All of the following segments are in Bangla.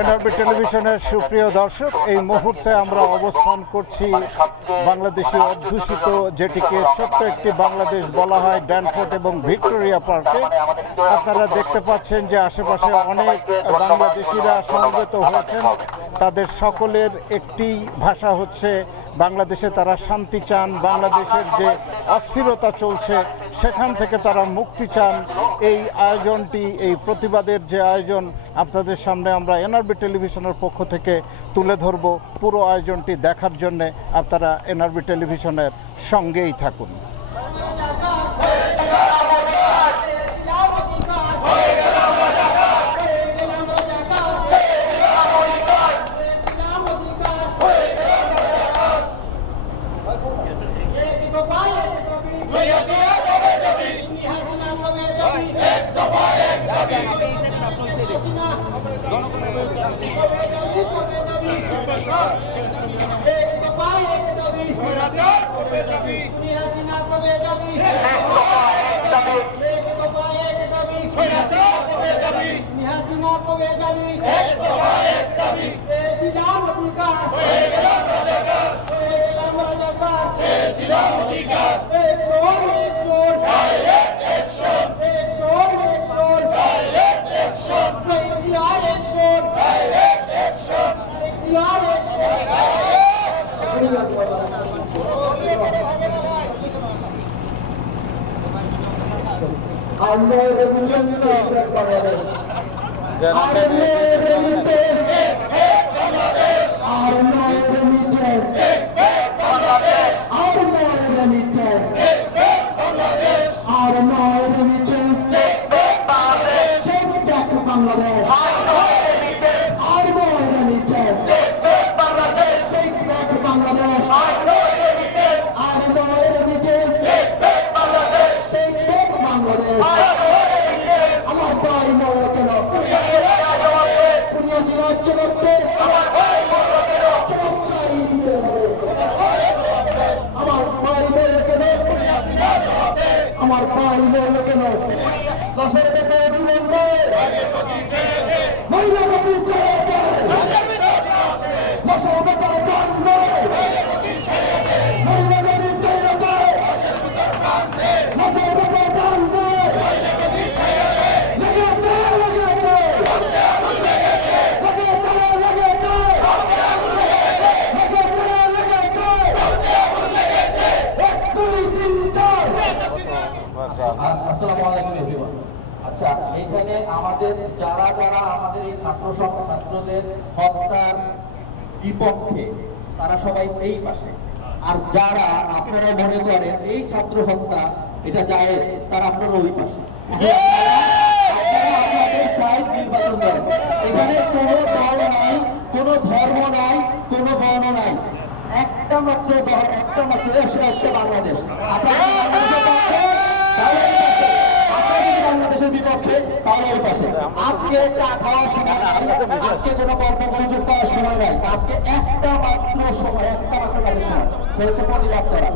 এনআরবি টেলিভিশনের সুপ্রিয় দর্শক, এই মুহূর্তে আমরা অবস্থান করছি বাংলাদেশি অধ্যুষিত, যেটিকে ছোট্ট একটি বাংলাদেশ বলা হয়, ড্যানফোর্ড এবং ভিক্টোরিয়া পার্কে। আপনারা দেখতে পাচ্ছেন যে আশেপাশে অনেক বাংলাদেশিরা সমবেত হয়েছেন। তাদের সকলের একটি ভাষা হচ্ছে বাংলাদেশে তারা শান্তি চান, বাংলাদেশের যে অস্থিরতা চলছে সেখান থেকে তারা মুক্তি চান। এই আয়োজনটি, এই প্রতিবাদের যে আয়োজন আপনাদের সামনে আমরা এনআরবি টেলিভিশনের পক্ষ থেকে তুলে ধরব। পুরো আয়োজনটি দেখার জন্যে আপনারা এনআরবি টেলিভিশনের সঙ্গেই থাকুন। আচ্ছা, এখানে আমাদের যারা যারা আমাদের এই ছাত্রদের হত্যার বিপক্ষে তারা সবাই এই পাশে, আর যারা আপনারা মনে করেন এই ছাত্র হত্যা এটা জায়েজ, তারা আপনারা ওই পাশে। আপনাদের সাইড নির্বাচন করেন। এখানে কোনো দল নাই, কোনো ধর্ম নাই, কোনো বর্ণ নাই, একটা মাত্র দল, একটা মাত্র, সেটা হচ্ছে বাংলাদেশ। আপনারা বাংলাদেশের বিপক্ষে তাহলে ওই পাশে। আজকে চা খাওয়ার সময় নাই, আজকে কোনো গল্প গুজব করার সময় নাই, আজকে একটা মাত্র সময়, একটা মাত্র কাজের সময়, সেটা হচ্ছে প্রতিবাদ করা।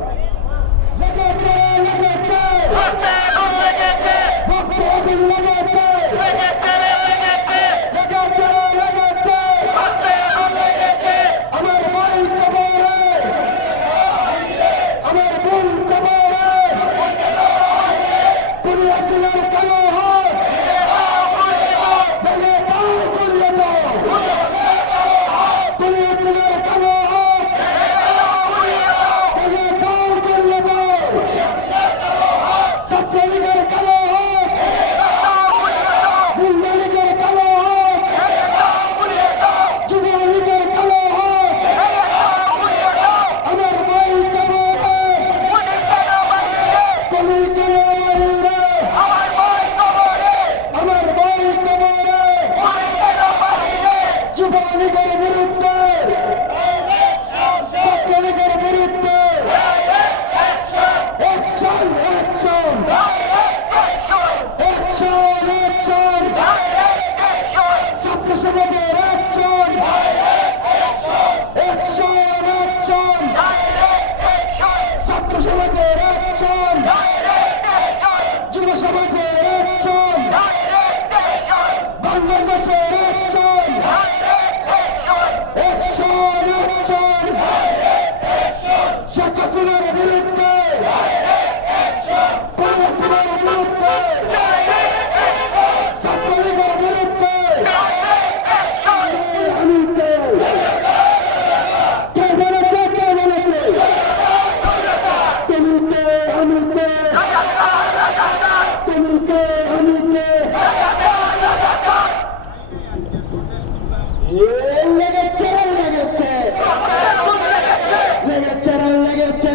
Bangladesh election! লেগেছে লেগেছে লেগেছে লেগেছে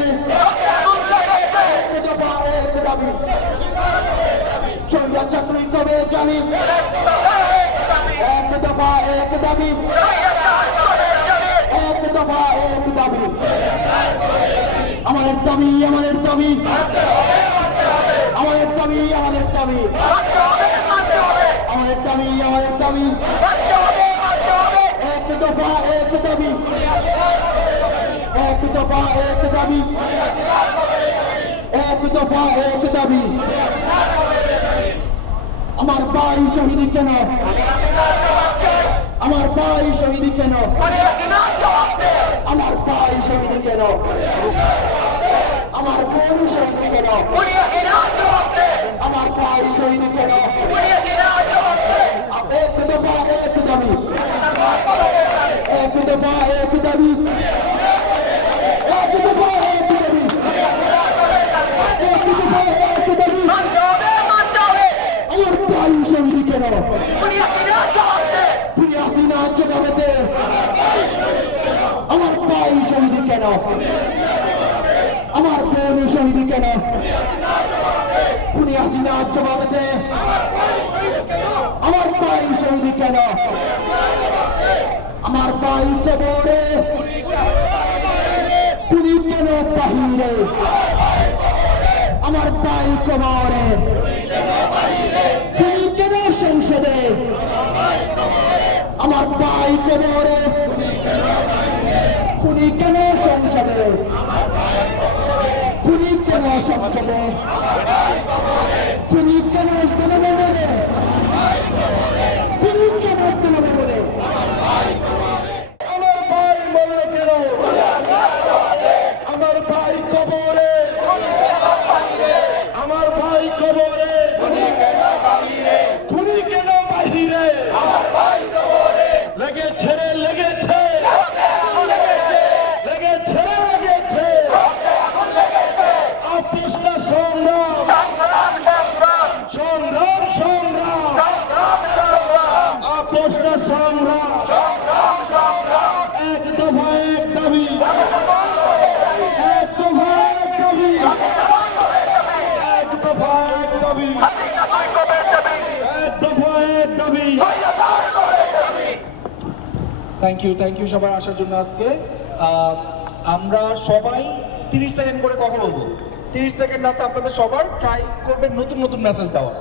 শহীদ চাকরি কবে জানি এক দফা এক দাবি এক দফা এক দাবি আমাদের দাবি আমাদের দাবি আমাদের দাবি আমাদের দাবি আমাদের দাবি আমাদের দাবি এক দফা এক দাবি এক দফা এক দাবি এক দফা এক দাবি আমার ভাই শহীদ কেন আমার ভাই শহীদ কেন আমার ভাই শহীদ কেন আমার বোন শহীদ কেন আমার ভাই শহীদ কেন এক দফা এক দাবি এক দফা এক দাবি এক দফা এক দাবি এক দফা এক দাবি আমার ভাই শহীদ কেন তুমি হাসিনা জবাবে আমার ভাই শহীদ কেন আমার বোন শহীদ কেন তুমি হাসিনা জবাবে দে আমার ভাই শহীদ কেন আমার ভাই কবরে তুমি কেন বাহিরে আমার ভাই কবরে তুমি কেন সংসদে আমার ভাই কবরে খুনি কেন সংসদে খুনি কেন সংসদে খুনি কেন জনগণে খুনি কেন জনগণে আমার ভাই মরে কেন আমার ভাই কবরে আমার ভাই কবরে খুনি কেন বাহিরে লেগেছে লেগেছে লেগেছে লেগেছে আপোষটা সংগ্রাম সংগ্রাম সংগ্রাম আপোষটা সংগ্রাম এক দফা এক দাবি এক দফা এক দাবি এক দফা এক দাবি এক দফা এক দাবি। থ্যাংক ইউ সবাই আসার জন্য। আজকে আমরা সবাই 30 সেকেন্ড করে কথা বলবো। 30 সেকেন্ড আছে, আপনাদের সবাই ট্রাই করবেন নতুন নতুন মেসেজ দেওয়া।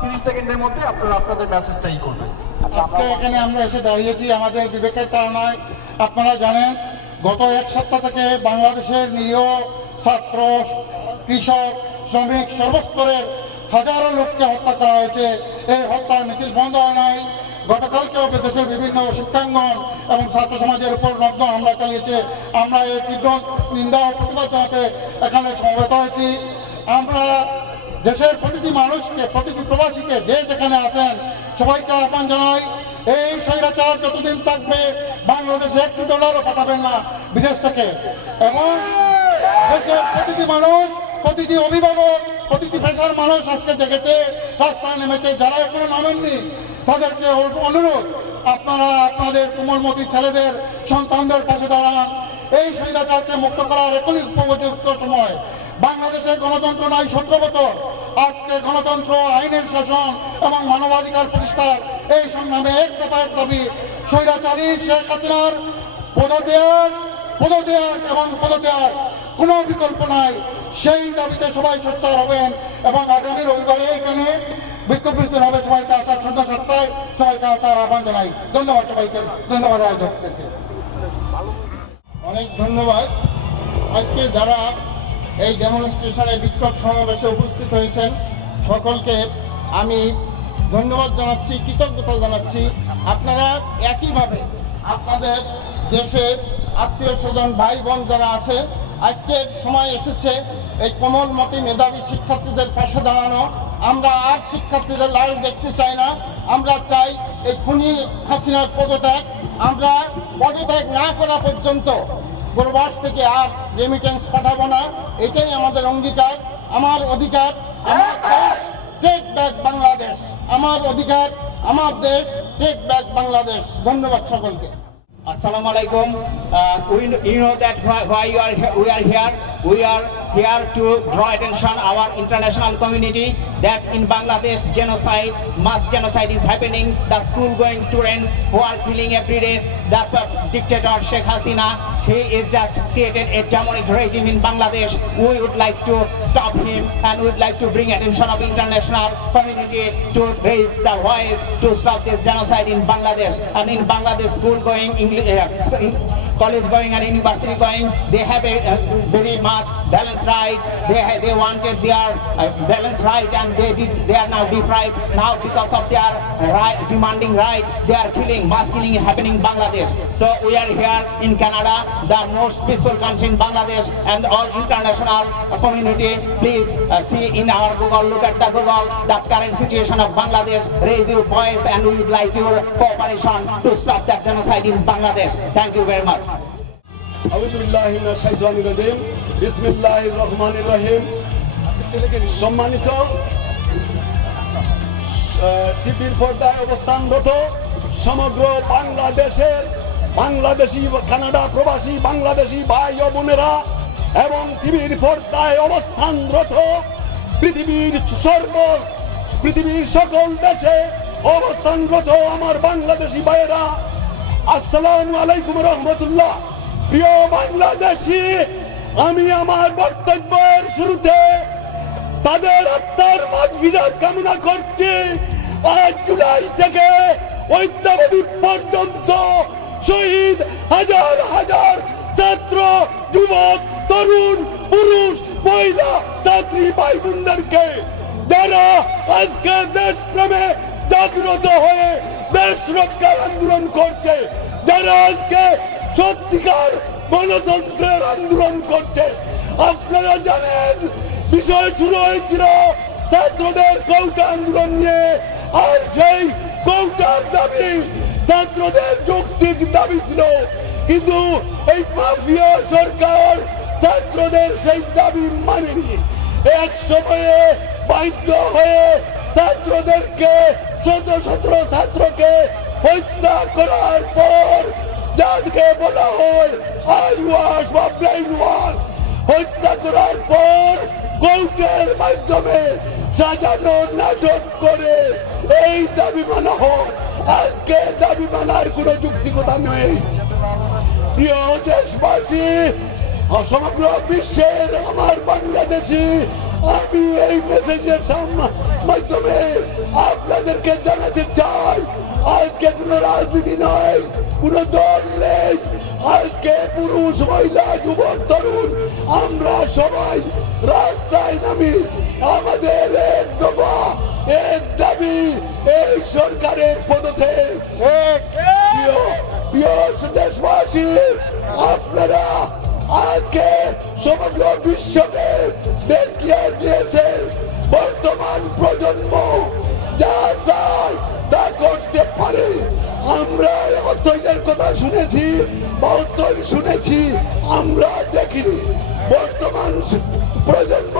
30 সেকেন্ডের মধ্যে আপনারা আপনাদের মেসেজটাই করবেন। আজকে এখানে আমরা এসে দাঁড়িয়েছি আমাদের বিবেকের তাড়নায়। আপনারা জানেন গত এক সপ্তাহ থেকে বাংলাদেশের নিরীহ ছাত্র, কৃষক, শ্রমিক, সর্বস্তরের হাজারো লোককে হত্যা করা হয়েছে। এই হত্যার মিছিল বন্ধ হয় নাই। গতকালকেও দেশের বিভিন্ন শিক্ষাঙ্গন এবং ছাত্র সমাজের উপর নগ্ন হামলা চালিয়েছে। আমরা এই তীব্র নিন্দা ও প্রতিবাদ জানাতে এখানে সমবেত হয়েছি। আমরা দেশের প্রতিটি মানুষকে, প্রতিটি প্রবাসীকে, যে যেখানে আছেন সবাইকে আহ্বান জানাই, এই স্বৈরাচার যতদিন থাকবে বাংলাদেশে $1 পাঠাবেন না বিদেশ থেকে। এবং দেশের প্রতিটি মানুষ, প্রতিটি অভিভাবক, প্রতিটি পেশার মানুষ আজকে জেগেছে, রাস্তায় নেমেছে। যারা এখনো নামেননি তাদেরকে অনুরোধ, আপনারা আপনাদের কোমলমতি ছেলেদের, সন্তানদের পাশে দাঁড়ান। এই স্বৈরাচারকে মুক্ত করার এখনই উপযুক্ত সময়। বাংলাদেশে গণতন্ত্র নাই 17 বছর। আজকে গণতন্ত্র, আইনের শাসন এবং মানবাধিকার প্রতিষ্ঠার এই সংগ্রামে এক দফা এক দাবি, স্বৈরাচারী শেখ হাসিনার পদত্যাগ এবং পদত্যাগ কোনো বিকল্প নাই। সেই দাবিতে সবাই সোচ্চার হবেন এবং আগামী রবিবারে এখানে বিক্ষোভ মিছিল হবে। সবাইকে আসার সন্ধ্যা 7টায় সবাইকে আসার আহ্বান জানাই। ধন্যবাদ সবাইকে, ধন্যবাদ আয়োজকদেরকে। অনেক ধন্যবাদ। আজকে যারা এই ডেমনস্ট্রেশনে, বিক্ষোভ সমাবেশে উপস্থিত হয়েছেন সকলকে আমি ধন্যবাদ জানাচ্ছি, কৃতজ্ঞতা জানাচ্ছি। আপনারা একইভাবে আপনাদের দেশে আত্মীয় স্বজন, ভাই বোন যারা আছে, আজকের সময় এসেছে এই কোমলমতি মেধাবী শিক্ষার্থীদের পাশে দাঁড়ানো। আমরা আর শিক্ষার্থীদের লাইভ দেখতে চাই না। আমরা চাই এই খুনি হাসিনার পদত্যাগ। আমরা পদত্যাগ না করা পর্যন্ত প্রবাস থেকে আর রেমিটেন্স পাঠাবো না। এটাই আমাদের অঙ্গীকার, আমার অধিকার। আমার দেশ, টেক ব্যাক বাংলাদেশ। আমার অধিকার, আমার দেশ, টেক ব্যাক বাংলাদেশ। ধন্যবাদ সকলকে। Assalamu alaikum. You know that why we are here. We are here to draw attention our international community that in Bangladesh mass genocide is happening. The school-going students who are killing every day. The dictator Sheikh Hasina, he is just created a demonic regime in Bangladesh. We would like to stop him and we would like to bring attention of international community to raise the voice to stop this genocide in Bangladesh. And in Bangladesh, school-going, college going and university going, they have a very much balanced right. They wanted their balanced right and they are now deprived. Now because of their demanding right, they are mass killing happening in Bangladesh. So we are here in Canada, the most peaceful country in Bangladesh, and all international community, please see in our Google, look at the Google, the current situation of Bangladesh, raise your voice and we would like your cooperation to stop that genocide in Bangladesh. Thank you very much. আউযুবিল্লাহি মিনাশ শাইতানির রাজিম বিসমিল্লাহির রহমানির রহিম। সম্মানিত টিভির পর্দায় অবস্থানরত সমগ্র বাংলাদেশি কানাডা প্রবাসী বাংলাদেশি ভাই ও বোনেরা এবং টিভির পর্দায় অবস্থানরত পৃথিবীর সকল দেশে অবস্থানরত আমার বাংলাদেশি ভাইয়েরা, আসসালামু আলাইকুম রহমতুল্লাহ। প্রিয় বাংলাদেশি, আমি আমার বক্তব্যের শুরুতে তাদের আত্মার মাগফিরাত কামনা করছি। 8 জুলাই থেকে অদ্যাবধি পর্যন্ত শহীদ হাজার হাজার ছাত্র, যুবক, তরুণ, পুরুষ, মহিলা, ছাত্রী ভাই বোনদেরকে যারা আজকে দেশপ্রেমে জাগ্রত হয়ে দেশ রক্ষার আন্দোলন করছে, যারা আজকে সত্যিকার গণতন্ত্রের আন্দোলন করছে। আপনারা জানেন বিষয় শুরু হয়েছিল ছাত্রদের কোটা আন্দোলন নিয়ে, আর সেই কোটার দাবি ছাত্রদের যৌক্তিক দাবি ছিল, কিন্তু এই মাফিয়া সরকার ছাত্রদের সেই দাবি মানেনি। এক সময়ে বাধ্য হয়ে ছাত্রদেরকে শত ছাত্রকে হত্যা করার পর যাদেরকে বলা হয় আইওয়াশ বা ব্রেইন ওয়াশ, হত্যা করার পর কোর্টের মাধ্যমে সাজানো নাটক করে এই দাবি মানা হয়। আজকে দাবি মানার কোনো যুক্তিকতা নেই। প্রিয় দেশবাসী, সমগ্র বিশ্বের আমার বাংলাদেশি, আমি এই মেসেজের মাধ্যমে আপনাদেরকে জানাতে চাই, আজকে কোনো রাজনীতি নয়, কোনো দল নেই। আজকে পুরুষ, মহিলা, যুবক, তরুণ আমরা সবাই রাস্তায় নামি আমাদের এক দফা এক দাবি এই সরকারের পদত্যাগ। প্রিয় দেশবাসী, আপনারা আজকে সমগ্র বিশ্বকে দেখিয়ে দিয়েছেন বর্তমান প্রজন্ম যা চায় তা করতে পারে। আমরা অত্যয়ের কথা শুনেছি, বহুত্তর শুনেছি, আমরা দেখিনি। বর্তমান প্রজন্ম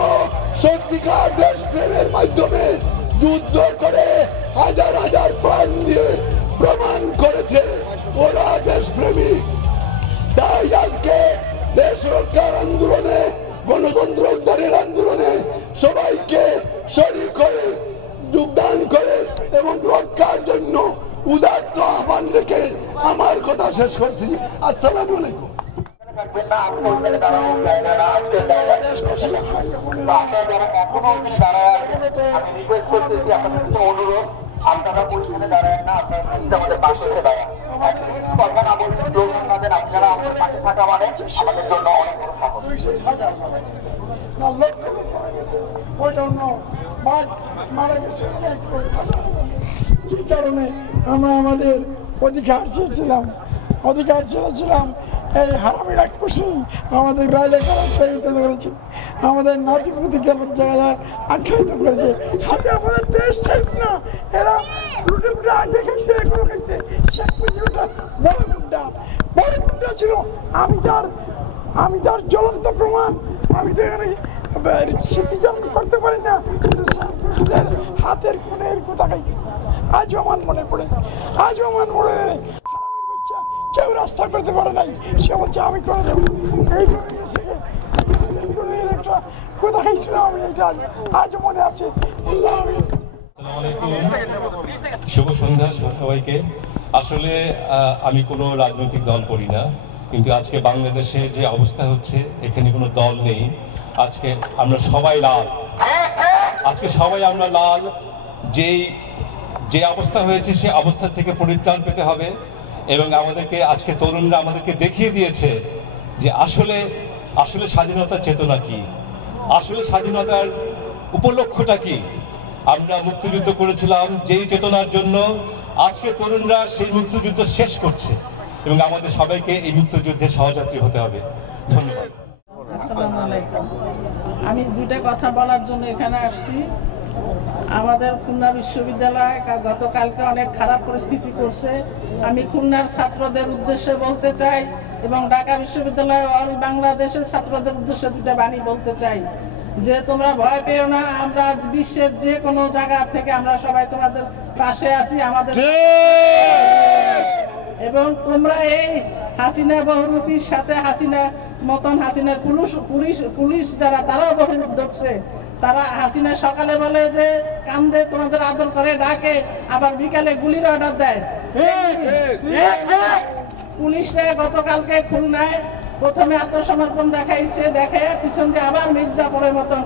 সত্যিকার দেশপ্রেমের মাধ্যমে যুদ্ধ করে হাজার হাজার প্রাণ দিয়ে প্রমাণ করেছে ওরা দেশপ্রেমিক। তাই আজকে দেশ রক্ষার আন্দোলনে, গণতন্ত্র উদ্ধারের আন্দোলনে সবাইকে শরীক করে যোগদান করে এবং রক্ষার জন্য উদাত্ত আহ্বান রেখে আমার কথা শেষ করছি। আসসালামু আলাইকুম। আপনারা পরিষদে দাঁড়ায় না, আপনারা আমাদের পাশে দাঁড়ান। কথা না বলছেন, আপনারা আমাদের পাশে থাকা মানে আমাদের জন্য অনেক কি কারণে আমরা আমাদের অধিকার চেয়েছিলাম এই হারামির এক খুশি আমাদের রাইলে আখ্যায়িত করেছে, আমাদের নাতিপুতি খেলার জায়গায় আখ্যায়িত করেছে। সাথে আমাদের দেশ সেফ না, এরা লুটে ফুটে আগে খাইছে, এখনো খাইছে। শেখ মুজিবটা বড় গুন্ডা ছিল। আমি তার জ্বলন্ত প্রমাণ। আমি তো এখানে স্মৃতিচারণ করতে পারি না, কিন্তু হাতের খুনের কথা খাইছে আজও আমার মনে পড়ে, আজও আমার মনে পড়ে। বাচ্চা কেউ রাস্তা করতে পারে নাই, সে বলছে আমি করে দেবো। এইভাবে একটা কথা খাইছিলাম আমি, এটা আজও মনে আছে। শুভ সন্ধ্যা সবাইকে। আসলে আমি কোনো রাজনৈতিক দল করি না, কিন্তু আজকে বাংলাদেশে যে অবস্থা হচ্ছে এখানে কোনো দল নেই। আজকে আমরা সবাই লাল, আজকে সবাই আমরা লাল। যে অবস্থা হয়েছে সে অবস্থা থেকে পরিত্রাণ পেতে হবে এবং আমাদেরকে আজকে তরুণরা আমাদেরকে দেখিয়ে দিয়েছে যে আসলে স্বাধীনতার চেতনা কি, আসলে স্বাধীনতার উপলক্ষ্যটা কি। আমরা মুক্তিযুদ্ধ করেছিলাম যেই চেতনার জন্য, আজকে তরুণরা সেই মুক্তিযুদ্ধ শেষ করছে এবং আমাদের সবাইকে এই মুক্তিযুদ্ধে সহযাত্রী হতে হবে। ধন্যবাদ। আসসালামু আলাইকুম। আমি দুইটা কথা বলার জন্য এখানে আসছি। আমাদের খুলনা বিশ্ববিদ্যালয় গতকালকে অনেক খারাপ পরিস্থিতি করছে। আমি খুলনার ছাত্রদের উদ্দেশ্যে বলতে চাই এবং ঢাকা বিশ্ববিদ্যালয় অল বাংলাদেশের ছাত্রদের উদ্দেশ্যে দুটা বাণী বলতে চাই যে তোমরা ভয় পেও না, আমরা বিশ্বের যে কোনো জায়গা থেকে আমরা সবাই তোমাদের পাশে আছি। আমাদের এবং তোমরা এই হাসিনা বহুরূপীর সাথে হাসিনার পুলিশ যারা তারাও বহুরূপ ধরছে। তারা হাসিনা সকালে বলে যে কান্দে তোমাদের আদর করে ডাকে, আবার বিকালে গুলির অর্ডার দেয়। পুলিশরা গতকালকে খুলনায় প্রথমে আত্মসমর্পণ দেখাইছে, দেখে পিছন দিয়ে আবার মির্জাপুরের মতন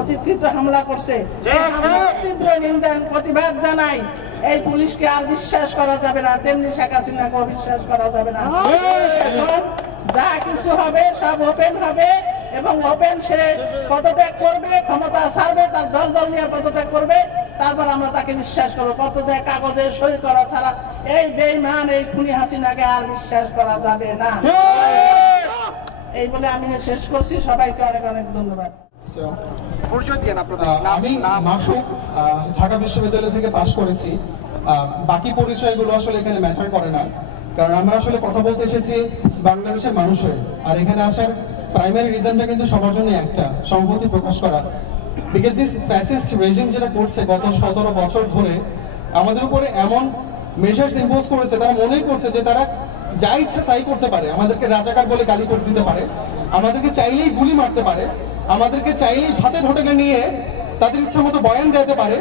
অতিকৃত হামলা করছে। তীব্র নিন্দা প্রতিবাদ জানাই। এই পুলিশকে আর বিশ্বাস করা যাবে না, তেমনি শেখ হাসিনাকেও বিশ্বাস করা যাবে না। এখন যা কিছু হবে সব ওপেন হবে এবং ওপেন সে পদত্যাগ করবে, ক্ষমতা ছাড়বে, তার দল নিয়ে পদত্যাগ করবে, তারপর আমরা তাকে বিশ্বাস করবো। পদত্যাগ কাগজে সই করা ছাড়া এই বেঈমান এই খুনি হাসিনাকে আর বিশ্বাস করা যাবে না। এই বলে আমি শেষ করছি। সবাইকে অনেক অনেক ধন্যবাদ। আমি মাসুক ঢাকা বিশ্ববিদ্যালয় থেকে পাশ করেছি। বাকি পরিচয়গুলো আসলে এখানে ম্যাটার করে না, কারণ আমরা আসলে কথা বলতে এসেছি বাংলাদেশের মানুষের। আর এখানে আসার প্রাইমারি রিজনটা কিন্তু সবার জন্য একটা, সংহতি প্রকাশ করা। বিকজ দিস ফ্যাসিস্ট রেজিম যেটা করছে গত 17 বছর ধরে আমাদের উপরে এমন মেজার্স ইম্পোজ করেছে, তারা মনেই করছে যে তারা যা ইচ্ছা তাই করতে পারে। আমাদেরকে রাজাকার বলে গালি করে দিতে পারে, আমাদেরকে চাইলেই গুলি মারতে পারে, আমাদেরকে চাইলেই ভাতের হোটেলে নিয়ে তাদের ইচ্ছা মতো বয়ান দিতে পারে,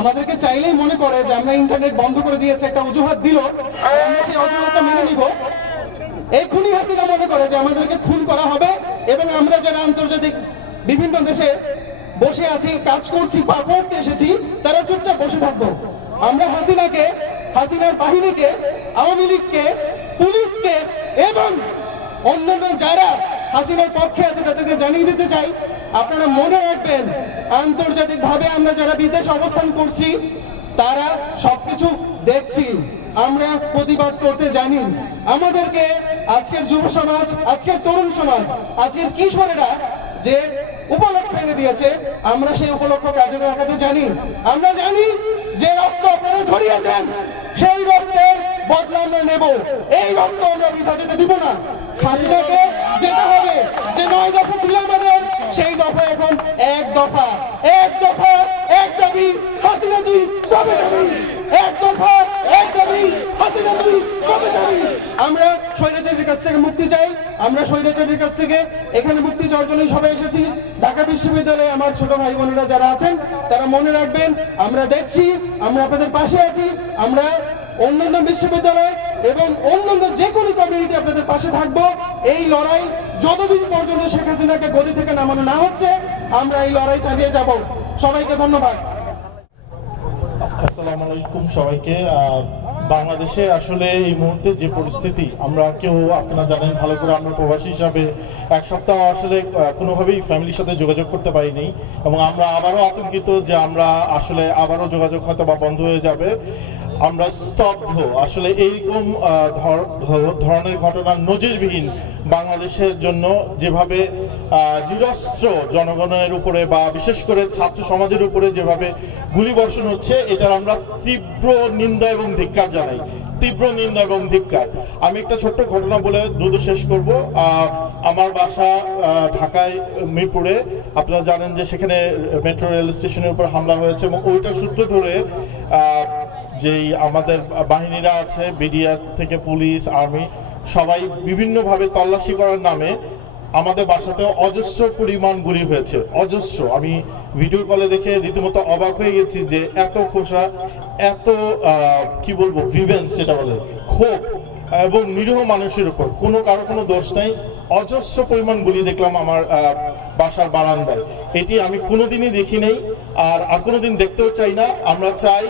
আমাদেরকে চাইলেই মনে করে যে আমরা ইন্টারনেট বন্ধ করে দিয়েছে, একটা অজুহাত দিল, আমরা সেই অজুহাতটা মেনে নিব। এই খুনি হাসিনা মনে করে যে আমাদেরকে খুন করা হবে এবং আমরা যারা আন্তর্জাতিক বিভিন্ন দেশে বসে আছি, কাজ করছি বা পড়তে এসেছি, তারা চুপচাপ বসে থাকবো। আমরা হাসিনার বাহিনীকে, আওয়ামী লীগকে, পুলিশকে এবং অন্যান্য যারা হাসিনার পক্ষে আছে তাদেরকে জানিয়ে দিতে চাই, আপনারা মনে রাখবেন আন্তর্জাতিক ভাবে আমরা যারা বিদেশে অবস্থান করছি তারা সবকিছু দেখছি, আমরা প্রতিবাদ করতে জানি। আমাদেরকে আজকের যুব সমাজ, আজকের তরুণ সমাজ, আজকের কিশোরেরা যে উপলক্ষ এনে দিয়েছে, আমরা সেই উপলক্ষ কাজে লাগাতে জানি। আমরা জানি যে রক্ত আপনারা ঝরিয়েছেন, সেই রক্তের বদলা আমরা নেব। এই রক্ত আমরা বৃথা যেতে দিব না। হাসিনাকে যেতে হবে। যে 9 দফা ছিল আমাদের, সেই দফা এখন এক দফা, এক দফা, এক দাবি, হাসিনা 2 কবে যাবি? এক দফা, এক দাবি, হাসিনা 2 কবে যাবি? আমরা স্বৈরাচারীর কাছ থেকে মুক্তি চাই। আমরা স্বৈরাচারীর কাছ থেকে এখানে মুক্তি চাওয়ার জন্যই সবাই এসেছি। ঢাকা বিশ্ববিদ্যালয়ে আমার ছোট ভাই বোনেরা যারা আছেন তারা মনে রাখবেন, আমরা দেখছি, আমরা আপনাদের পাশে আছি। আমরা অন্যান্য বিশ্ববিদ্যালয় এবং অন্যান্য যে কোনো কমিউনিটি আপনাদের পাশে থাকবো। এই লড়াই যতদিন পর্যন্ত শেখ হাসিনাকে গদি থেকে নামানো না হচ্ছে, আমরা এই লড়াই চালিয়ে যাব। সবাইকে ধন্যবাদ। আসসালামু আলাইকুম সবাইকে। বাংলাদেশে আসলে এই মুহূর্তে যে পরিস্থিতি, আমরা কেউ, আপনারা জানেন ভালো করে, আমরা প্রবাসী হিসাবে 1 সপ্তাহ আসলে কোনোভাবেই ফ্যামিলির সাথে যোগাযোগ করতে পারিনি এবং আমরা আবারও আতঙ্কিত যে আমরা আসলে আবারও যোগাযোগ হয়তো বা বন্ধ হয়ে যাবে। আমরা স্তব্ধ। আসলে এইরকম ধরনের ঘটনা নজিরবিহীন। বাংলাদেশের জন্য যেভাবে নিরস্ত্র জনগণের উপরে বা বিশেষ করে ছাত্র সমাজের উপরে যেভাবে গুলিবর্ষণ হচ্ছে, এটার আমরা তীব্র নিন্দা এবং ধিক্কার জানাই। তীব্র নিন্দা এবং ধিক্কার। আমি একটা ছোট্ট ঘটনা বলে দ্রুত শেষ করব। আমার বাসা ঢাকায় মিরপুরে, আপনারা জানেন যে সেখানে মেট্রো রেল স্টেশনের উপর হামলা হয়েছে এবং ওইটার সূত্র ধরে যেই আমাদের বাহিনীরা আছে, বিডিআর থেকে পুলিশ, আর্মি, সবাই বিভিন্নভাবে তল্লাশি করার নামে আমাদের বাসাতেও অজস্র পরিমাণ গুলি হয়েছে, অজস্র। আমি ভিডিও কলে দেখে রীতিমতো অবাক হয়ে গেছি যে এত খোসা, এত কি বলবো, গ্রিভেন্স যেটা বলে, ক্ষোভ, এবং নিরীহ মানুষের উপর কারো কোনো দোষ নাই। অজস্র পরিমাণ গুলি দেখলাম আমার বাসার বারান্দায়। এটি আমি কোনোদিনই দেখি নাই, আর কোনোদিন দেখতেও চাই না। আমরা চাই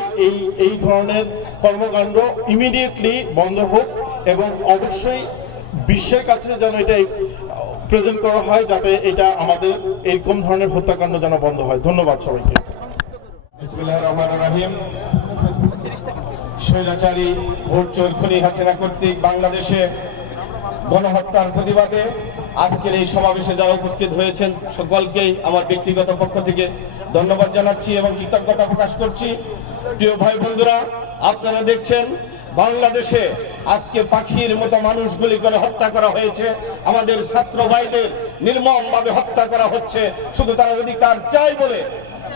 এই ধরনের কর্মকাণ্ড ইমিডিয়েটলি বন্ধ হোক এবং অবশ্যই বিশ্বের কাছে যেন এটা প্রেজেন্ট করা হয়, যাতে এটা আমাদের এরকম ধরনের হত্যাকাণ্ড যেন বন্ধ হয়। ধন্যবাদ সবাইকে। বিসমিল্লাহির রহমানির রহিম। স্বৈরাচারী ভোট চোর খুনি হাসিনা কর্তৃক বাংলাদেশে গণহত্যার প্রতিবাদে আজকের এই সমাবেশে যারা উপস্থিত হয়েছেন সকলকেই আমার ব্যক্তিগত পক্ষ থেকে ধন্যবাদ জানাচ্ছি এবং কৃতজ্ঞতা প্রকাশ করছি। প্রিয় ভাই বন্ধুরা, আপনারা দেখছেন বাংলাদেশে আজকে পাখির মতো মানুষ গুলি করে হত্যা করা হয়েছে। আমাদের ছাত্র ভাইদের নির্মমভাবে হত্যা করা হচ্ছে শুধু তারা অধিকার চায় বলে।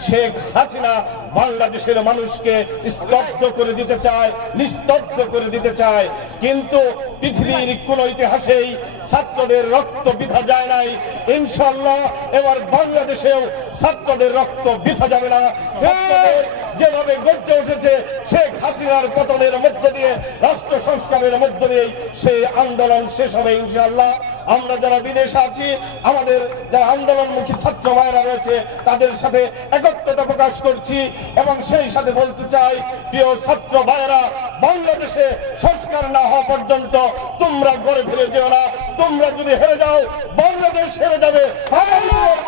শেখ হাসিনা বাংলাদেশের মানুষকে স্তব্ধ করে দিতে চায়, নিস্তব্ধ করে দিতে চায়, কিন্তু পৃথিবীর কোন ইতিহাসেই ছাত্রদের রক্ত বৃথা যায় নাই। ইনশাআল্লাহ এবার বাংলাদেশেও ছাত্রদের রক্ত বৃথা যাবে না। ছাত্রদের যেভাবে গর্জে উঠেছে শেখ হাসিনার পতনের মধ্য দিয়ে, রাষ্ট্র সংস্কারের মধ্য দিয়ে সেই আন্দোলন শেষ হবে ইনশাআল্লাহ। আমরা যারা বিদেশে আছি, আমাদের যারা আন্দোলনমুখী ছাত্র ভাইরা রয়েছে, তাদের সাথে একত্রতা প্রকাশ করছি এবং সেই সাথে বলতে চাই, প্রিয় ছাত্র ভাইরা, বাংলাদেশে সংস্কার না হওয়া পর্যন্ত তোমরা গড়ে ফিরে যেও না। তোমরা যদি হেরে যাও, বাংলাদেশ হেরে যাবে,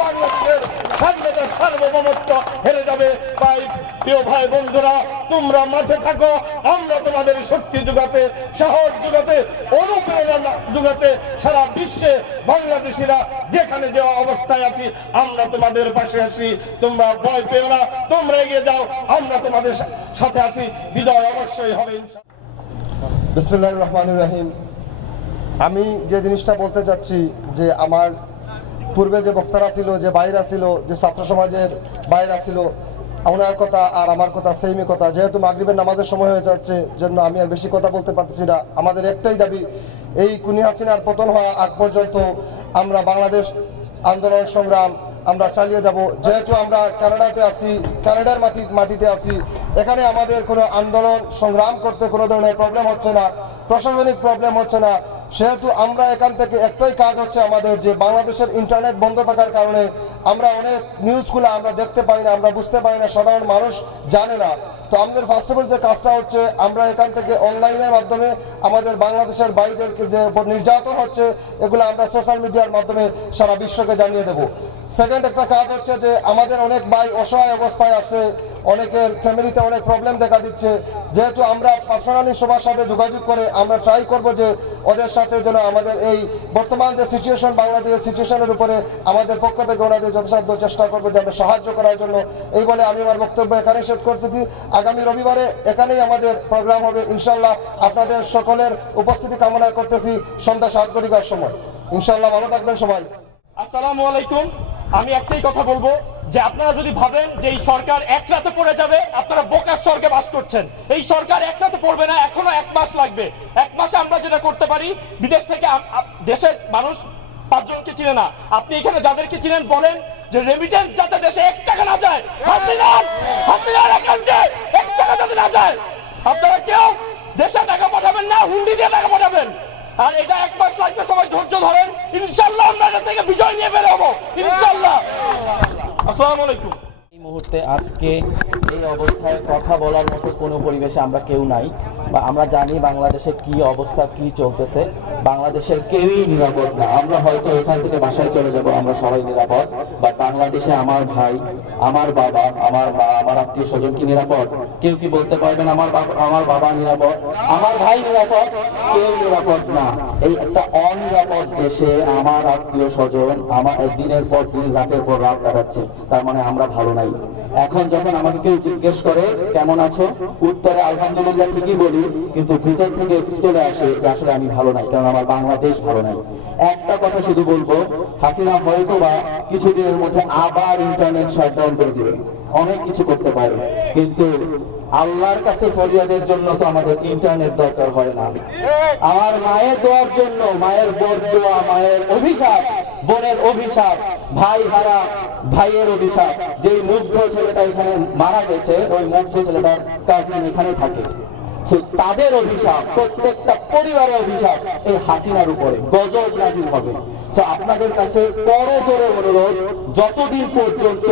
বাংলাদেশের স্বাধীনতা সার্বভৌমত্ব হেরে যাবে। তাই প্রিয় ভাই বন্ধুরা, তোমরা মাঠে থাকো, আমরা তোমাদের শক্তি যোগাতে, সাহস যোগাতে, অনুপ্রেরণা যোগাতে সারা বিশ্বে বাংলাদেশিরা যেখানে যে অবস্থায় আছি আমরা তোমাদের পাশে আছি। তোমরা ভয় পেও না, তোমরা এগিয়ে যাও, আমরা তোমাদের সাথে আছি। বিজয় অবশ্যই হবে ইনশাআল্লাহ। বিসমিল্লাহির রহমানির রহিম। আমি যে জিনিসটা বলতে চাচ্ছি যে আমার পূর্বে যে বক্তারা ছিল, যে ভাইরা ছিল, যে ছাত্র সমাজের ভাইরা ছিল, ওনার কথা আর আমার কথা সেমই কথা। যেহেতু মাগরিবের নামাজের সময় হয়ে যাচ্ছে, জন্য আমি আর বেশি কথা বলতে পারতেছি না। আমাদের একটাই দাবি, এই খুনি হাসিনার পতন হওয়া আগ পর্যন্ত আমরা বাংলাদেশ আন্দোলন সংগ্রাম আমরা চালিয়ে যাব। যেহেতু আমরা কানাডাতে আছি, কানাডার মাটিতে আছি, এখানে আমাদের কোনো আন্দোলন সংগ্রাম করতে কোনো ধরনের প্রবলেম হচ্ছে না, প্রশাসনিক প্রবলেম হচ্ছে না। সেহেতু আমরা এখান থেকে একটাই কাজ হচ্ছে আমাদের, যে বাংলাদেশের ইন্টারনেট বন্ধ থাকার কারণে আমরা অনেক নিউজগুলো আমরা দেখতে পাই না, আমরা বুঝতে পারি না, সাধারণ মানুষ জানে না। তো আমাদের ফার্স্ট অফ অল যে কাজটা হচ্ছে, আমরা এখান থেকে অনলাইনের মাধ্যমে আমাদের বাংলাদেশের ভাইদেরকে যে নির্যাতন হচ্ছে এগুলো আমরা সোশ্যাল মিডিয়ার মাধ্যমে সারা বিশ্বকে জানিয়ে দেব। সেকেন্ড একটা কাজ হচ্ছে যে আমাদের অনেক ভাই অসহায় অবস্থায় আছে, অনেকের ফ্যামিলিতে অনেক প্রবলেম দেখা দিচ্ছে। যেহেতু আমরা পার্সোনালি সবার সাথে যোগাযোগ করে আমরা ট্রাই করব যে ওদের সাথে যেন আমাদের এই বর্তমান যে সিচুয়েশন, বাংলাদেশের সিচুয়েশনের উপরে আমাদের পক্ষ থেকে ওনাদের যথাসাধ্য চেষ্টা করবো যে আমরা সাহায্য করার জন্য। এই বলে আমি আমার বক্তব্য এখানেই শেষ করছি। আগামী রবিবারে এখানেই আমাদের প্রোগ্রাম হবে ইনশাআল্লাহ। আপনাদের সকলের উপস্থিতি কামনা করতেছি সন্ধ্যা 7 ঘটিকার সময়। ইনশাআল্লাহ ভালো থাকবেন সবাই। আসসালামু আলাইকুম। আমি একটাই কথা বলবো যে আপনারা যদি ভাবেন যে এই সরকার এক রাতে পড়ে যাবে, আপনারা বোকার স্বর্গে বাস করছেন। এই সরকার এক রাতে পড়বে না, এখনো 1 মাস লাগবে। 1 মাসে আমরা যেটা করতে পারি, বিদেশ থেকে দেশের মানুষ 5 জনকে চিনে না, আপনি এখানে যাদেরকে চিনেন বলেন যে রেমিটেন্স যাতে দেশে 1 টাকা না যায়, হাসিনার অ্যাকাউন্টে 1 টাকা যাতে না যায়। আপনারা কেউ দেশে টাকা পাঠাবেন না, হুন্ডি দিয়ে টাকা পাঠাবেন। আর এটা 1 মাস লাগবে, সবাই ধৈর্য ধরেন। ইনশাআল্লাহ আমরা এটা থেকে বিজয় নিয়ে বের হবো ইনশাআল্লাহ। আসসালামু আলাইকুম। এই মুহূর্তে আজকে এই অবস্থায় কথা বলার মতো কোনো পরিবেশে আমরা কেউ নাই, বা আমরা জানি বাংলাদেশে কি অবস্থা, কি চলতেছে। বাংলাদেশের কেউই নিরাপদ না। আমরা হয়তো এখান থেকে বাসায় চলে যাব, আমরা সবাই নিরাপদ, বাট বাংলাদেশে আমার ভাই, আমার বাবা, আমার মা, আমার আত্মীয় স্বজন কি নিরাপদ? কেউ কি বলতে পারবেন আমার বাবা নিরাপদ, আমার ভাই নিরাপদ? কেউ নিরাপদ না। এই একটা অনিরাপদ দেশে আমার আত্মীয় স্বজন আমার দিনের পর দিন, রাতের পর রাত কাটাচ্ছে, তার মানে আমরা ভালো নাই। এখন যখন আমাকে কেউ জিজ্ঞেস করে কেমন আছো, উত্তরে আলহামদুলিল্লাহ ঠিকই বলি, বলি, কিন্তু ভিতর থেকে চলে আসে যে আসলে আমি ভালো নাই, কারণ আমার বাংলাদেশ ভালো নাই। একটা কথা শুধু বলবো, হাসিনা হয়তো বা কিছুদিনের মধ্যে আবার ইন্টারনেট শাটডাউন করে দিবে, অনেক কিছু করতে পারে, কিন্তু আল্লাহর কাছে ফরিয়াদের জন্য তো আমাদের ইন্টারনেট দরকার হয় না। আমার মায়ের দোয়ার জন্য, মায়ের বরদোয়া, মায়ের অভিশাপ, বোনের অভিশাপ, ভাই হারা ভাইয়ের অভিশাপ, যেই মুগ্ধ ছেলেটা এখানে মারা গেছে, ওই মুগ্ধ ছেলেটার কাজিন এখানে থাকে, তাদের অভিশাপ, প্রত্যেকটা পরিবারের অভিশাপ এই হাসিনার উপরে গজব নাযিল হবে। আপনাদের কাছে করজোরে অনুরোধ, যতদিন পর্যন্ত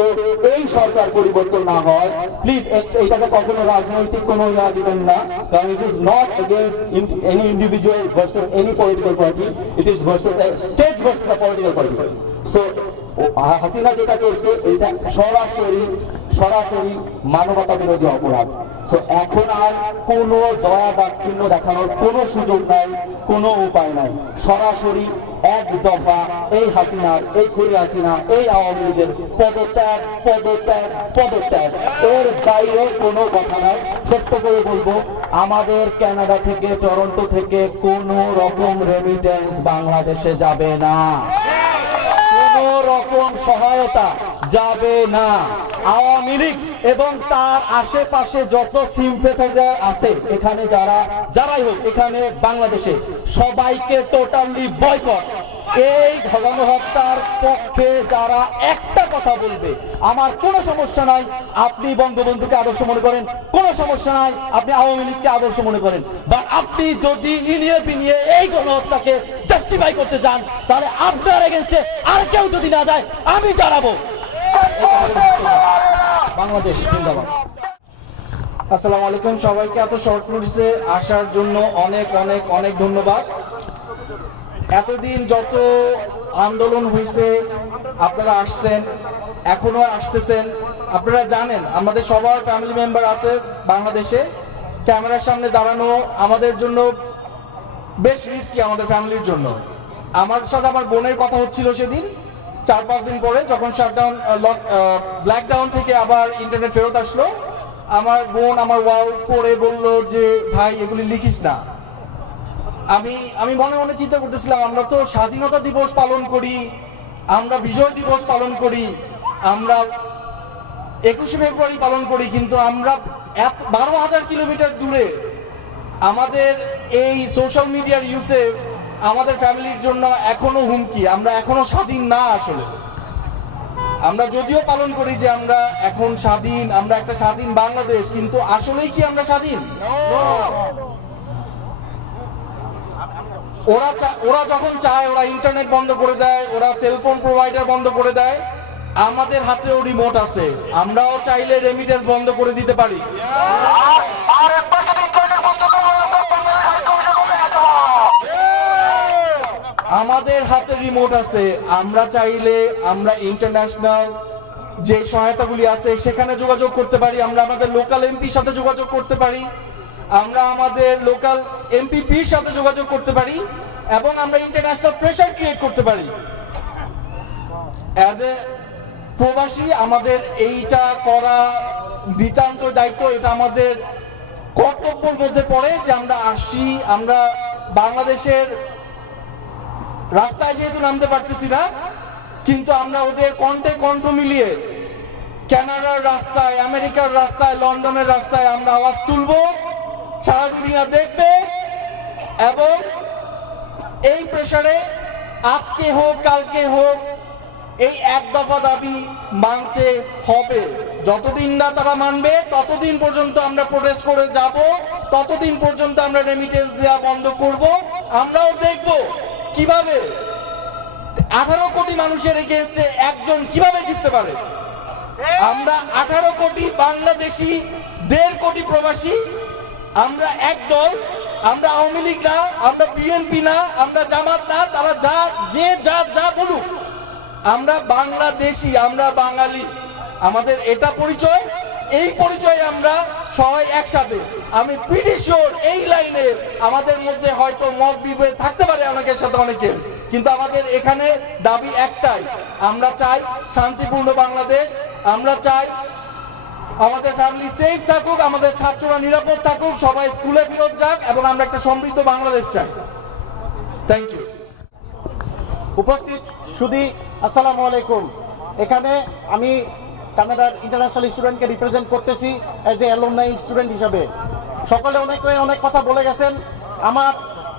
এই সরকার পরিবর্তন না হয়, প্লিজ এটাকে কখনো রাজনৈতিক কোনো ইয়া দিবেন না, কারণ it is not against any individual versus any political party, it is versus state versus a political party. So Hasina যেটা করছে এটা সরাসরি মানবতা বিরোধী অপরাধ। সো এখন আর কোনো দয়া দাক্ষিণ্য দেখানোর কোনো সুযোগ নাই, কোনো উপায় নাই, সরাসরি এক দফা এই হাসিনার, এই খুনি হাসিনা, এই আওয়ামী লীগের পদত্যাগ, পদত্যাগ, পদত্যাগ, এর বাইরে কোনো কথা নাই। ছোট্ট করে বলবো, আমাদের কানাডা থেকে, টরন্টো থেকে কোনো রকম রেমিটেন্স বাংলাদেশে যাবে না, কোনো রকম সহায়তা যাবে না। আওয়ামী লীগ এবং তার আশেপাশে যত সিম্পেথাইজার আছে এখানে, যারাই হোক এখানে বাংলাদেশে, সবাইকে টোটালি বয়কট। এই গণহত্যার পক্ষে যারা একটা কথা বলবে, আমার কোনো সমস্যা নাই আপনি বঙ্গবন্ধুকে আদর্শ মনে করেন, কোনো সমস্যা নাই আপনি আওয়ামী লীগকে আদর্শ মনে করেন, বা আপনি যদি ইনিয়ে বিনিয়ে এই গণহত্যাকে জাস্টিফাই করতে চান, তাহলে আপনার এগেইনস্টে আর কেউ যদি না যায় আমি জানাবো। বাংলাদেশ জিন্দাবাদ। আসসালামু আলাইকুম সবাইকে, এত শর্ট নোটিসে আসার জন্য অনেক অনেক অনেক ধন্যবাদ। এতদিন যত আন্দোলন হয়েছে আপনারা আসছেন, এখনো আসতেছেন। আপনারা জানেন আমাদের সবার ফ্যামিলি মেম্বার আছে বাংলাদেশে, ক্যামেরার সামনে দাঁড়ানো আমাদের জন্য বেশ রিস্কি, আমাদের ফ্যামিলির জন্য। আমার সাথে আমার বোনের কথা হচ্ছিল সেদিন, 4-5 দিন পরে যখন শাটডাউন, ব্ল্যাকডাউন থেকে আবার ইন্টারনেট ফেরত আসলো, আমার বোন আমার ওয়াল পড়ে বলল যে ভাই এগুলি লিখিস না। আমি মনে মনে চিন্তা করতেছিলাম, আমরা তো স্বাধীনতা দিবস পালন করি, আমরা বিজয় দিবস পালন করি, আমরা 21শে ফেব্রুয়ারি পালন করি, কিন্তু আমরা 12,000 কিলোমিটার দূরে আমাদের এই সোশ্যাল মিডিয়ার ইউসেজ আমাদের ফ্যামিলির জন্য এখনো হুমকি। আমরা এখনো স্বাধীন না। আসলে আমরা যদিও পালন করি যে আমরা এখন স্বাধীন, আমরা একটা স্বাধীন বাংলাদেশ, কিন্তু আসলেই কি আমরা স্বাধীন? ওরা যখন চায় ওরা ইন্টারনেট বন্ধ করে দেয়, ওরা সেলফোন প্রোভাইডার বন্ধ করে দেয়। আমাদের হাতেও রিমোট আছে, আমরাও চাইলে রেমিটেন্স বন্ধ করে দিতে পারি। আমাদের হাতে রিমোট আছে, আমরা চাইলে আমরা ইন্টারন্যাশনাল যে সহায়তাগুলি আছে সেখানে যোগাযোগ করতে পারি, আমরা আমাদের লোকাল এমপির সাথে যোগাযোগ করতে পারি, আমরা আমাদের লোকাল এমপিপির সাথে যোগাযোগ করতে পারি, এবং আমরা ইন্টারন্যাশনাল প্রেসার ক্রিয়েট করতে পারি। অ্যাজ এ প্রবাসী আমাদের এইটা করা নিতান্ত দায়িত্ব, এটা আমাদের কর্তব্যের মধ্যে পড়ে যে আমরা আসি। আমরা বাংলাদেশের রাস্তায় যেহেতু নামতে পারতেছি না, কিন্তু আমরা ওদের কণ্ঠে কণ্ঠ মিলিয়ে কানাডার রাস্তায়, আমেরিকার রাস্তায়, লন্ডনের রাস্তায় আমরা আওয়াজ তুলব, সারা দুনিয়া দেখবে। এবং এই প্রেসারে আজকে হোক কালকে হোক এই এক দফা দাবি মানতে হবে। যতদিন না তারা মানবে ততদিন পর্যন্ত আমরা প্রোটেস্ট করে যাব, ততদিন পর্যন্ত আমরা রেমিটেন্স দেওয়া বন্ধ করব। আমরাও দেখব কিভাবে 18 কোটি মানুষের এগেইনস্টে একজন কিভাবে জিততে পারে। আমরা 18 কোটি বাংলাদেশি, 1.5 কোটি প্রবাসী, আমরা এক দল। আমরা আওয়ামী লীগ না, আমরা বিএনপি না, আমরা জামাত না, তারা যা বলুক, আমরা বাংলাদেশি, আমরা বাঙালি। আমাদের এটা পরিচয়, এই পরিচয়ে আমরা সবাই একসাথে। আমি প্রিটি শিওর এই লাইনে আমাদের মধ্যে হয়তো মত বিভেদ থাকতে পারে অনেকের সাথে অনেকের, কিন্তু আমাদের এখানে দাবি একটাই, আমরা চাই শান্তিপূর্ণ বাংলাদেশ, আমরা চাই আমাদের ফ্যামিলি সেফ থাকুক, আমাদের ছাত্ররা নিরাপদ থাকুক, সবাই স্কুলে ফেরত যাক এবং আমরা একটা সমৃদ্ধ বাংলাদেশ চাই। Thank you. উপস্থিত সুধী, আসসালামু আলাইকুম। এখানে আমি কানাডার ইন্টারন্যাশনাল স্টুডেন্টকে রিপ্রেজেন্ট করতেছি অ্যাজ এ অ্যালুমনাই স্টুডেন্ট হিসাবে। সকলে অনেক কথা বলে গেছেন। আমার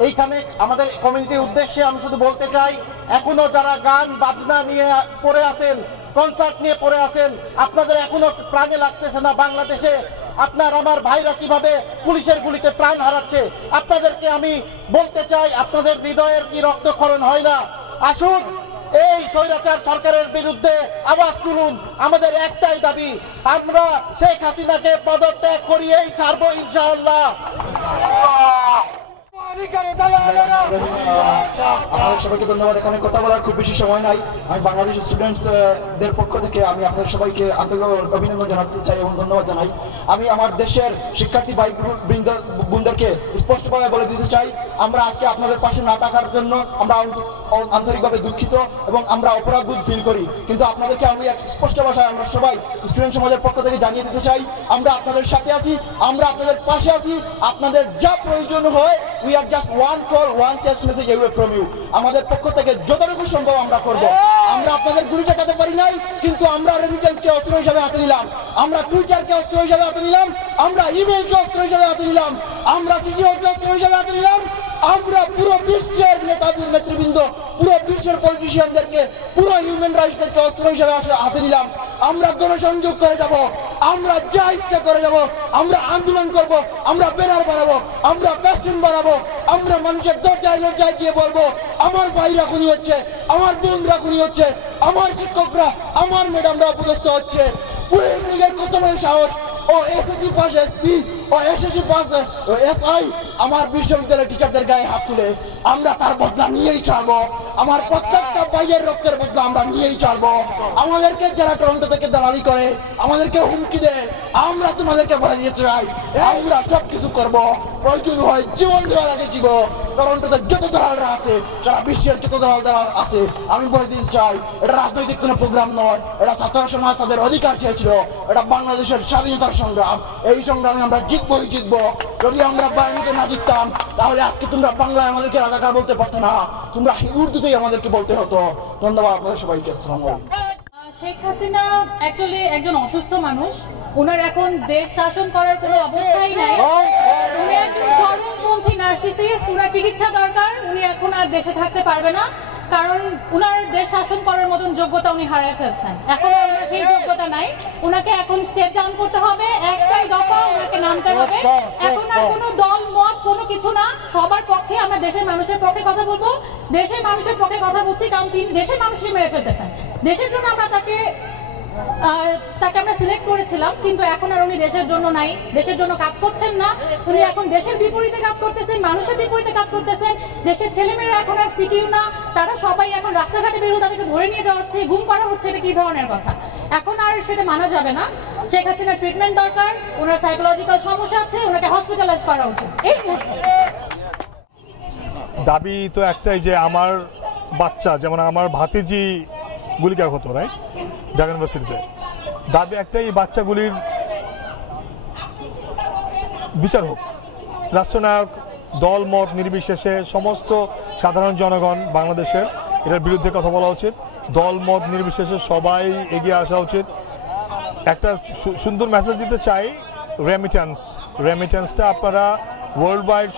এইখানে আমাদের কমিউনিটির উদ্দেশ্যে আমি শুধু বলতে চাই, এখনো যারা গান বাজনা নিয়ে পড়ে আছেন, কনসার্ট নিয়ে পড়ে আছেন, আপনাদের এখনো প্রাণে লাগতেছে না বাংলাদেশে আপনার আমার ভাইরা কিভাবে পুলিশের গুলিতে প্রাণ হারাচ্ছে। আপনাদেরকে আমি বলতে চাই, আপনাদের হৃদয়ের কি রক্তক্ষরণ হয় না? আসুন এই স্বৈরাচার সরকারের বিরুদ্ধে আওয়াজ তুলুন। আমাদের একটাই দাবি, আমরা শেখ হাসিনাকে পদত্যাগ করিয়েই ছাড়বো ইনশাআল্লাহ। আপনাদের সবাইকে ধন্যবাদ। এখানে কথা বলার খুব বেশি সময় নাই। আমি বাংলাদেশ স্টুডেন্টসদের পক্ষ থেকে আমি আপনাদের সবাইকে আন্তরিক অভিনন্দন জানাতে চাই এবং ধন্যবাদ জানাই। আমি আমার দেশের শিক্ষার্থী ভাই বোনদেরকে স্পষ্টভাবে বলে দিতে চাই, আমরা আজকে আপনাদের পাশে না থাকার জন্য আমরা আন্তরিকভাবে দুঃখিত এবং আমরা অপরাধবোধ ফিল করি। কিন্তু আপনাদেরকে আমি এক স্পষ্ট ভাষায় আমরা সবাই স্টুডেন্ট সমাজের পক্ষ থেকে জানিয়ে দিতে চাই, আমরা আপনাদের সাথে আছি, আমরা আপনাদের পাশে আছি। আপনাদের যা প্রয়োজন হয়, we are just one call, one text message away from you. আমাদের পক্ষ থেকে যতটুকু সম্ভব আমরা করব। আমরা আপনাদের গুলি ঠেকাতে পারি নাই, কিন্তু আমরা রেমিটেন্সকে অস্ত্র হিসাবে হাতে নিলাম, আমরা টুইটারকে অস্ত্র হিসাবে হাতে নিলাম, আমরা ইমেইলকে অস্ত্র হিসাবে হাতে নিলাম, আমরা সিটিওকে অস্ত্র হিসাবে হাতে নিলাম, আমরা পুরো বিশ্বের নেতৃবৃন্দ, পুরো বিশ্বের পলিটিশিয়ানদেরকে, পুরো হিউম্যান রাইটসদেরকে অস্ত্র হিসাবে হাতে নিলাম। আমরা গণসংযোগ করে যাব, আমরা যা ইচ্ছা করে যাব, আমরা আন্দোলন করব, আমরা ব্যানার বানাবো, আমরা ফেস্টুন বানাবো, আমরা মানুষের দরজায় গিয়ে বলবো আমার ভাইরা খুনি হচ্ছে, আমার বোনরা খুনি হচ্ছে, আমার শিক্ষকরা, আমার ম্যাডামরা অপদস্থ হচ্ছে। পুলিশ লীগের কত বড় সাহস! ও এসএসসি পাস এসপি, ও এসএসসি পাস এসআই আমার বিশ্ববিদ্যালয়ের টিচারদের গায়ে হাত তুলে, আমরা তার বদলা নিয়েই ছাড়বো। আমার প্রত্যেকটা ভাইয়ের রক্তের বদলা আমরা নিয়েই ছাড়বো। আমাদেরকে যারা টরন্টো থেকে দালালি করে, আমাদেরকে হুমকি দেয়, আমরা তোমাদেরকে বলে দিতে চাই, আমরা সব কিছু করবো। প্রয়োজন হয় জীবন দেওয়ার আগে জীব। টরন্টোতে যত দালালরা আছে, সারা বিশ্বের যত দালাল আছে, আমি বলে দিতে চাই, এটা রাজনৈতিক কোনো প্রোগ্রাম নয়, এটা ছাত্র সমাজ তাদের অধিকার চেয়েছিল, এটা বাংলাদেশের স্বাধীনতার সংগ্রাম। এই সংগ্রামে আমরা জিতবই জিতবো। যদি আমরা বাহিনীতে না জিততাম, তাহলে আজকে তোমরা বাংলায় আমাদেরকে রাজাকার বলতে পারতো না, তোমরা উর্দুতেই আমাদেরকে বলতে হতো। ধন্যবাদ আপনাদের সবাইকে। আসসালামু আলাইকুম। শেখ হাসিনা অ্যাকচুয়ালি একজন অসুস্থ মানুষ, ওনার এখন দেশ শাসন করার কোনো অবস্থাই নাই। উনি একজন চরমপন্থী নার্সিসিস্ট, ওনার চিকিৎসা দরকার। উনি এখন আর দেশে থাকতে পারবে না, কারণ উনার দেশ শাসন করার মতন যোগ্যতা উনি হারিয়ে ফেলছেন। এখন ওনার সেই যোগ্যতা নাই, ওনাকে এখন স্টেপ ডাউন করতে হবে, একটাই দফা ওনাকে নামতে হবে। এখন আর কোনো দল মত কোনো কিছু না, সবার পক্ষে আমরা দেশের মানুষের পক্ষে কথা বলবো, দেশের মানুষের পক্ষে কথা বলছি, কারণ তিনি দেশের মানুষকে মেরে ফেলতেছেন। দেশের জন্য আমরা তাকে আমরা সিলেক্ট করেছিলাম, কিন্তু এখন আর উনি দেশের জন্য নাই, দেশের জন্য কাজ করছেন না। উনি এখন দেশের বিপরীতে কাজ করতেছেন, মানুষের বিপরীতে কাজ করতেছেন। দেশের ছেলেমেয়েরা এখন আর সিকিউর না, তারা সবাই এখন রাস্তাঘাটে বেরোয়, তাদেরকে ধরে নিয়ে যাওয়া হচ্ছে, গুম করা হচ্ছে। এটা কি ধরনের কথা? এখন আর সেটা মানা যাবে না। শেখ হাসিনার ট্রিটমেন্ট দরকার, ওনার সাইকোলজিক্যাল সমস্যা আছে, ওনাকে হসপিটালাইজ করা উচিত এই মুহূর্তে। দাবি তো একটাই, যে আমার বাচ্চা, যেমন আমার ভাতিজি গুলিকা হতো, রাইট, ঢাকা ইউনিভার্সিটিতে, দাবি একটাই, বাচ্চাগুলির বিচার হোক। রাষ্ট্রনায়ক, দল মত নির্বিশেষে সমস্ত সাধারণ জনগণ বাংলাদেশের এটার বিরুদ্ধে কথা বলা উচিত। দল মত নির্বিশেষে সবাই এগিয়ে আসা উচিত। একটা সুন্দর মেসেজ দিতে চাই, রেমিটেন্সটা আপনারা ওয়ার্ল্ড ওয়াইড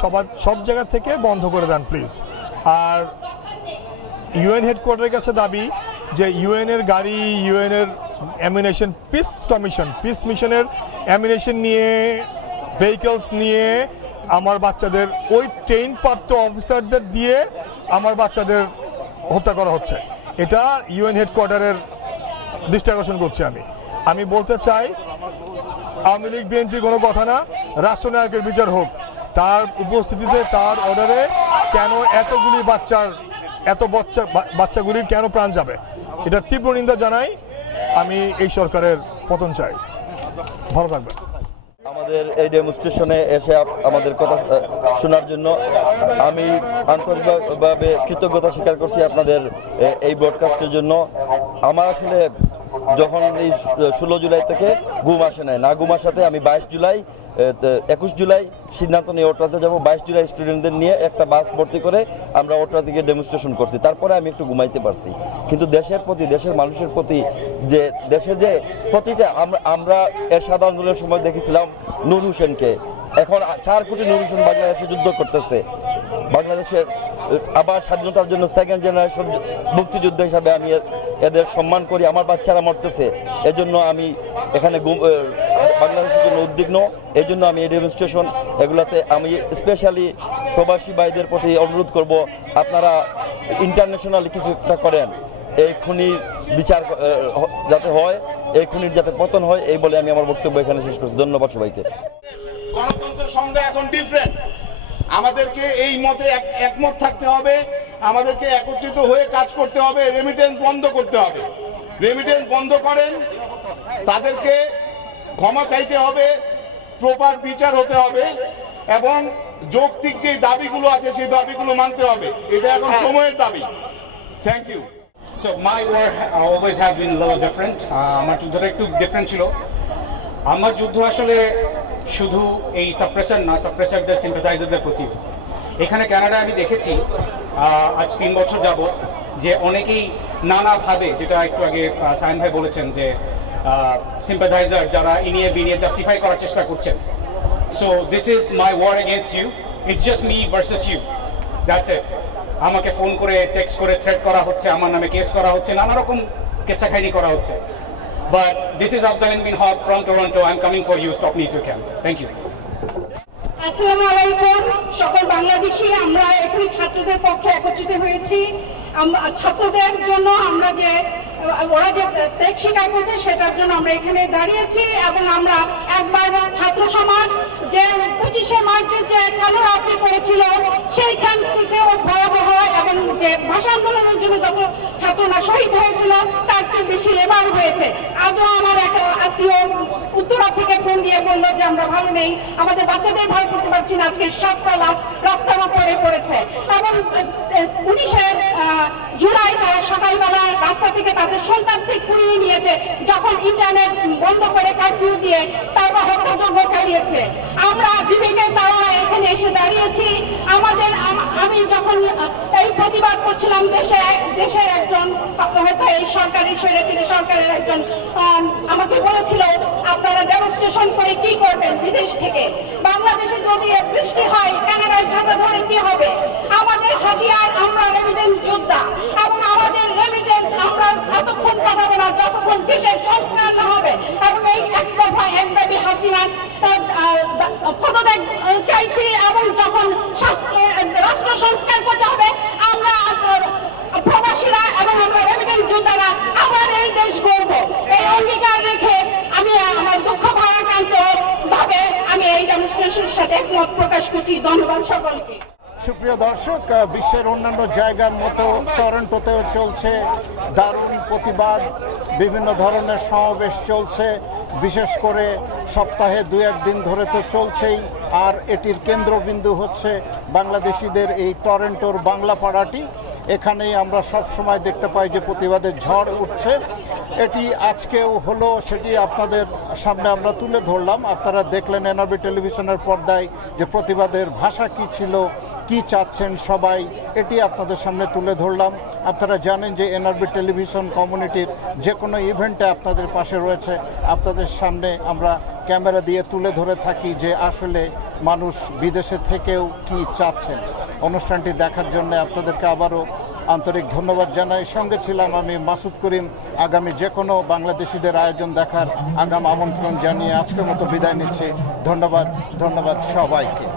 সব জায়গা থেকে বন্ধ করে দেন প্লিজ। আর ইউএন হেডকোয়ার্টারের কাছে দাবি যে ইউএনের গাড়ি, ইউএনের অ্যামিনেশন, পিস মিশনের অ্যামিনেশন নিয়ে, ভেহিকলস নিয়ে আমার বাচ্চাদের, ওই ট্রেন প্রাপ্ত অফিসারদের দিয়ে আমার বাচ্চাদের হত্যা করা হচ্ছে। এটা ইউএন হেডকোয়ার্টারের দৃষ্টি আকর্ষণ করছি। আমি বলতে চাই, আওয়ামী লীগ বিএনপি কোনো কথা না, রাষ্ট্রনায়কের বিচার হোক। তার উপস্থিতিতে, তার অর্ডারে কেন এতগুলি বাচ্চাগুলির কেন প্রাণ যাবে, এটা তীব্র নিন্দা জানাই। আমি এই সরকারের পতন চাই। ভালো থাকবেন। আমাদের এই ডেমনস্ট্রেশনে এসে আমাদের কথা শোনার জন্য আমি আন্তরিকভাবে কৃতজ্ঞতা স্বীকার করছি আপনাদের এই ব্রডকাস্টের জন্য। আমার আসলে যখন এই 16 জুলাই থেকে ঘুম আসে নাই, না ঘুম আসাতে আমি 21 জুলাই সিদ্ধান্ত নিয়ে ওটাতে যাবো। 22 জুলাই স্টুডেন্টদের নিয়ে একটা বাস ভর্তি করে আমরা ওটা থেকে ডেমনস্ট্রেশন করছি, তারপরে আমি একটু ঘুমাইতে পারছি। কিন্তু দেশের প্রতি, দেশের মানুষের প্রতি, যে দেশের যে প্রতিটা আমরা এরশাদ আন্দোলনের সময় দেখেছিলাম নূর হোসেনকে, এখন 4 কোটি নূর হোসেন বাংলাদেশে যুদ্ধ করতেছে। বাংলাদেশের আবার স্বাধীনতার জন্য সেকেন্ড জেনারেশন মুক্তিযুদ্ধ হিসাবে আমি এদের সম্মান করি। আমার বাচ্চারা মরতেছে, এজন্য আমি এখানে বাংলাদেশের জন্য উদ্বিগ্ন। এই জন্য আমি এই ডেমনস্ট্রেশন এগুলোতে আমি স্পেশালি প্রবাসী ভাইদের প্রতি অনুরোধ করব, আপনারা ইন্টারন্যাশনালি কিছু একটা করেন, এই খুনির বিচার যাতে হয়, এই খুনির যাতে পতন হয়, এই বলে আমি আমার বক্তব্য এখানে শেষ করছি। ধন্যবাদ সবাইকে। গণতন্ত্রের সংজ্ঞা এখন ডিফারেন্ট। আমাদেরকে এই মতে একমত থাকতে হবে, আমাদেরকে একত্রিত হয়ে কাজ করতে হবে। রেমিটেন্স বন্ধ করতে হবে। রেমিটেন্স বন্ধ করেন, তাদেরকে ক্ষমা চাইতে হবে, প্রপার বিচার হতে হবে এবং যৌক্তিক যে দাবিগুলো আছে সেই দাবিগুলো মানতে হবে। এটা এখন সময়ের দাবি। Thank you. So my war always has been a little different. আমার যুদ্ধটা একটু ডিফারেন্ট ছিল। আমার যুদ্ধ আসলে শুধু এই সাপ্রেসার না, সাপ্রেসারদের সিম্পাথাইজারদের প্রতি। এখানে কানাডায় আমি দেখেছি আজ 3 বছর যাবত যে অনেকেই নানাভাবে, যেটা একটু আগে সায়ন ভাই বলেছেন, যে সিম্পাথাইজার যারা ইনিয়ে বিনিয়ে জাস্টিফাই করার চেষ্টা করছেন। So this is my war against you, it's just me versus you, that's it. আমাকে ফোন করে, টেক্সট করে থ্রেট করা হচ্ছে, আমার নামে কেস করা হচ্ছে, নানা রকম কেচ্ছাখাইনি করা হচ্ছে। But this is Abdalin bin Haq from Toronto. I'm coming for you. Stop me if you can. Thank you. আসসালামু আলাইকুম সকল বাংলাদেশি। আমরা এখানে ছাত্রদের পক্ষে একত্রিত হয়েছি। ছাত্রদের জন্য আমরা যে ওরা যে ত্যাগ স্বীকার করছে সেটার জন্য আমরা এখানে দাঁড়িয়েছি এবং আমরা একবার ছাত্র সমাজ যে 25শে মার্চে যে কালো রাত্রি করেছিল সেইখান থেকেও ভয়াবহ এবং যে ভাষা আন্দোলনের জন্য যত ছাত্ররা শহীদ হয়েছিল তার চেয়ে বেশি এবার হয়েছে। আজও আমার এক আত্মীয় উত্তরা থেকে ফোন দিয়ে বললো যে আমরা ভালো নেই, আমাদের বাচ্চাদের ভালো করতে পারছি না, আজকে 7টা লাশ রাস্তার উপরে পড়েছে। এবং 19শে জুলাই তারা সকালবেলা রাস্তা থেকে তাদের সন্তানদের কুড়িয়ে নিয়েছে, যখন ইন্টারনেট বন্ধ করে কারফিউ দিয়ে তারপর হত্যাযজ্ঞ চালিয়েছে। আমরা বিবেকের তারা এখানে এসে দাঁড়িয়েছি। আমি যখন এই প্রতিবাদ করছিলাম, দেশের একজন হয়তো এই সরকারের সরকারের একজন আমাকে বলেছিল, আপনারা ডেমনস্ট্রেশন করে কি করবেন বিদেশ থেকে? বাংলাদেশে যদি বৃষ্টি হয় কানাডায় ছাতা ধরে কি হবে? আমাদের হাতিয়ার, আমরা রেমিটেন্স যোদ্ধা এবং আমাদের রেমিটেন্স আমরা এতক্ষণ পাঠাবো না যতক্ষণ দেশের সংস্কার না হবে। এবং এই এক দফা এক দাবি হাসিনার পদত্যাগ চাইছি এবং যখন রাষ্ট্র সংস্কার করতে হবে আমরা প্রবাসীরা এবং আমরা রেমিটেন্স যোদ্ধারা আবার এই দেশ গড়ব। এই অঙ্গীকার রেখে আমি আমার দুঃখ ভারাক্রান্ত ভাবে আমি এই ডেমনস্ট্রেশনের সাথে একমত প্রকাশ করছি। ধন্যবাদ সকলকে। সুপ্রিয় দর্শক, বিশ্বের অন্যান্য জায়গার মতো টরন্টোতেও চলছে দারুণ প্রতিবাদ, বিভিন্ন ধরনের সমাবেশ চলছে, বিশেষ করে সপ্তাহে 2-1 দিন ধরে তো চলছেই। আর এটির কেন্দ্রবিন্দু হচ্ছে বাংলাদেশিদের এই টরন্টোর বাংলা পাড়াটি। এখানেই আমরা সব সময় দেখতে পাই যে প্রতিবাদের ঝড় উঠছে। এটি আজকেও হলো, সেটি আপনাদের সামনে আমরা তুলে ধরলাম। আপনারা দেখলেন এনআরবি টেলিভিশনের পর্দায় যে প্রতিবাদের ভাষা কি ছিল, কি চাচ্ছেন সবাই, এটি আপনাদের সামনে তুলে ধরলাম। আপনারা জানেন যে এনআরবি টেলিভিশন কমিউনিটির যে কোনো ইভেন্টে আপনাদের পাশে রয়েছে, আপনাদের সামনে আমরা ক্যামেরা দিয়ে তুলে ধরে থাকি যে আসলে মানুষ বিদেশে থেকেও কি চাচ্ছেন। অনুষ্ঠানটি দেখার জন্য আপনাদেরকে আবারও আন্তরিক ধন্যবাদ জানাই। সঙ্গে ছিলাম আমি মাসুদ করিম। আগামী যে কোনো বাংলাদেশিদের আয়োজন দেখার আগাম আমন্ত্রণ জানিয়ে আজকের মতো বিদায় নিচ্ছি। ধন্যবাদ সবাইকে।